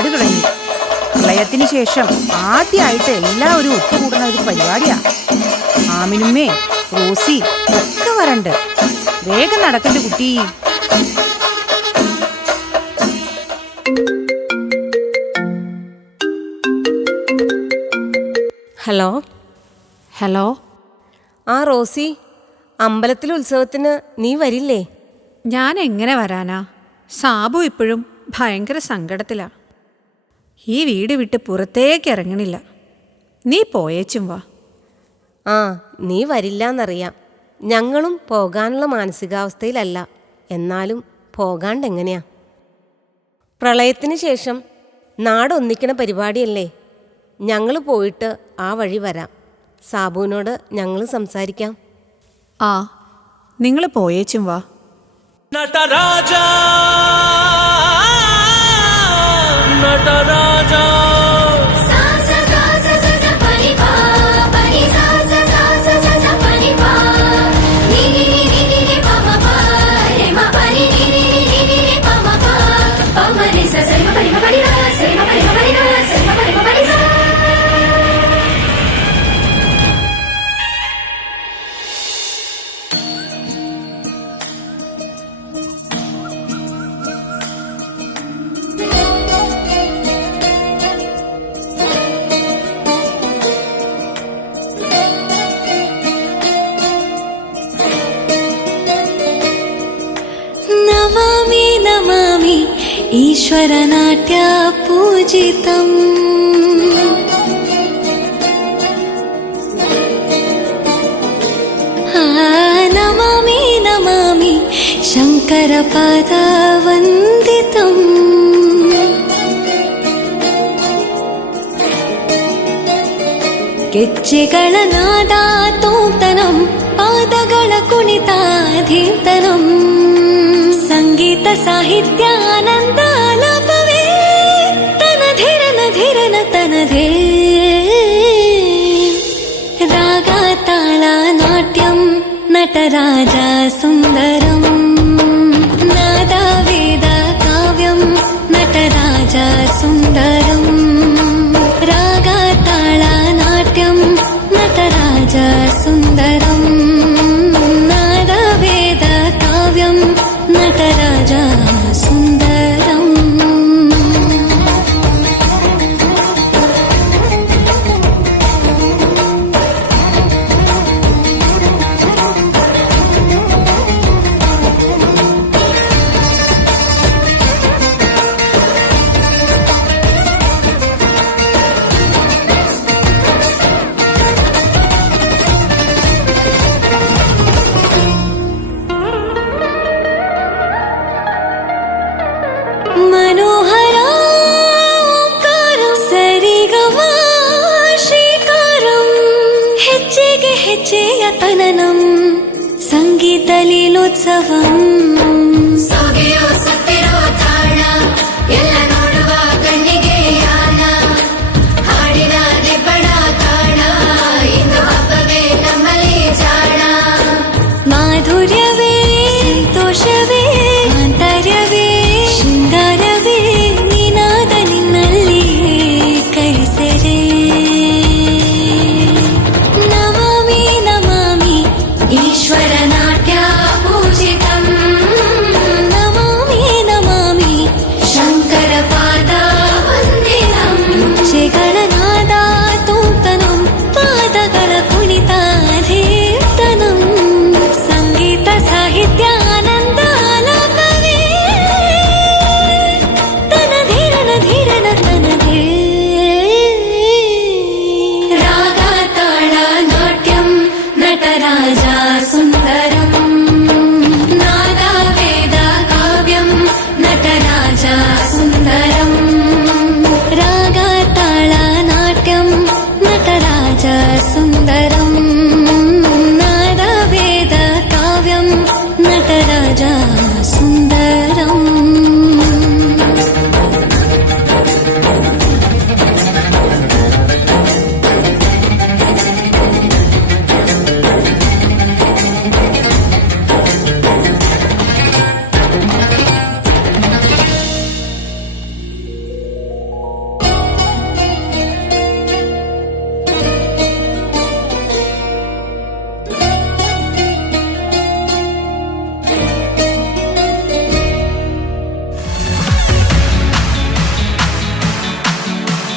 പരിപാടി തുടങ്ങി. പ്രളയത്തിന് ശേഷം ആദ്യമായിട്ട് എല്ലാവരും ഒത്തുകൂടുന്ന ഒരു പരിപാടിയാ. ആമിനുമ്മേ റോസി ഒക്കെ വരണ്ട്. വേഗം നടക്കണ്ട കുട്ടി. Hello hello. ആ റോസി, അമ്പലത്തിലെ ഉത്സവത്തിന് നീ വരില്ലേ? ഞാൻ എങ്ങനെ വരാനാ? സാബു ഇപ്പോഴും ഭയങ്കര സങ്കടത്തിലാ. ഈ വീട് വിട്ട് പുറത്തേക്ക് ഇറങ്ങണില്ല. നീ പോയേച്ചും വാ. ആ, നീ വരില്ലെന്നറിയാം. ഞങ്ങളും പോകാനുള്ള മാനസികാവസ്ഥയിലല്ല. എന്നാലും പോകാണ്ടെങ്ങനെയാ? പ്രളയത്തിന് ശേഷം നാടൊന്നിക്കണ പരിപാടിയല്ലേ. ഞങ്ങൾ പോയിട്ട് ആ വഴി വരാം. സാബുവിനോട് ഞങ്ങൾ സംസാരിക്കാം. ആ, നിങ്ങൾ പോയേച്ചും വാ. നടരാജാ നടരാജാ ಈಶ್ವರನಾಟ್ಯ ಪೂಜಿತಂ ನಮಾಮಿ ನಮಾಮಿ ಶಂಕರ ಪಾದ ವಂದಿತಂ ಗೆಜ್ಜೆಗಳ ನಾದ ತೋಂತನಂ ಪಾದಗಳ ಕುಣಿತಾಧೀರ್ತನಂ ಸಂಗೀತ ಸಾಹಿತ್ಯ ಆನಂದ ಆಲಾಪವೇ ತನಧಿರನ ಧಿರನ ತನಧೇ ರಾಗ ತಾಳ ನಾಟ್ಯಂ ನಟರಾಜ ಸುಂದರಂ ನಾದ ವೇದ ಕಾವ್ಯಂ ನಟರಾಜ ಸುಂದರಂ ರಾಗ ತಾಳ ನಾಟ್ಯಂ ನಟರಾಜ ಸುಂದರಂ ನಾದ ವೇದ ಕಾವ್ಯಂ ನಟರಾಜ ಸುಂದರಂ. ಹೆಜ್ಜೆಯತನನಂ ಸಂಗೀತ ಲೀಲೋತ್ಸವಂ ಸೊಗೆಯೋ ಸತ್ತಿರೋ ತಾಣ ಎಲ್ಲ ನೋಡುವ ಕಣ್ಣಿಗೆ ಯಾನ ಹಾಡಿನ ದಿಬ್ಬಣ ಕಾಣ ಇಂದು ಹಬ್ಬವೇ ನಮ್ಮಲ್ಲಿ ಜಾಣ ಮಾಧುರ್ಯವೇ ಸಂತೋಷವೇ ಆಂತರ್ಯವೇ ಶೃಂಗಾರವೇ ನೀನಾದ ನಿನ್ನಲ್ಲಿ ಕೈಸೆರೆ ಈಶ್ವರನಾಟ್ಯ ಪೂಜಿತಂ ನಮಾಮಿ ನಮಾಮಿ ಶಂಕರ ಪಾದ ವಂದಿತಂ ಗೆಜ್ಜೆಗಳ ನಾದ ತೋಂತನಂ ಪಾದಗಳ ಕುಣಿತಾಧೀರ್ತನಂ ಸಂಗೀತ ಸಾಹಿತ್ಯ ಆನಂದ ಆಲಾಪವೇ ತನಧೀರನ ಧೀರನ ತನಧೇ ರಾಗ ತಾಳ ನಾಟ್ಯಂ ನಟರಾಜ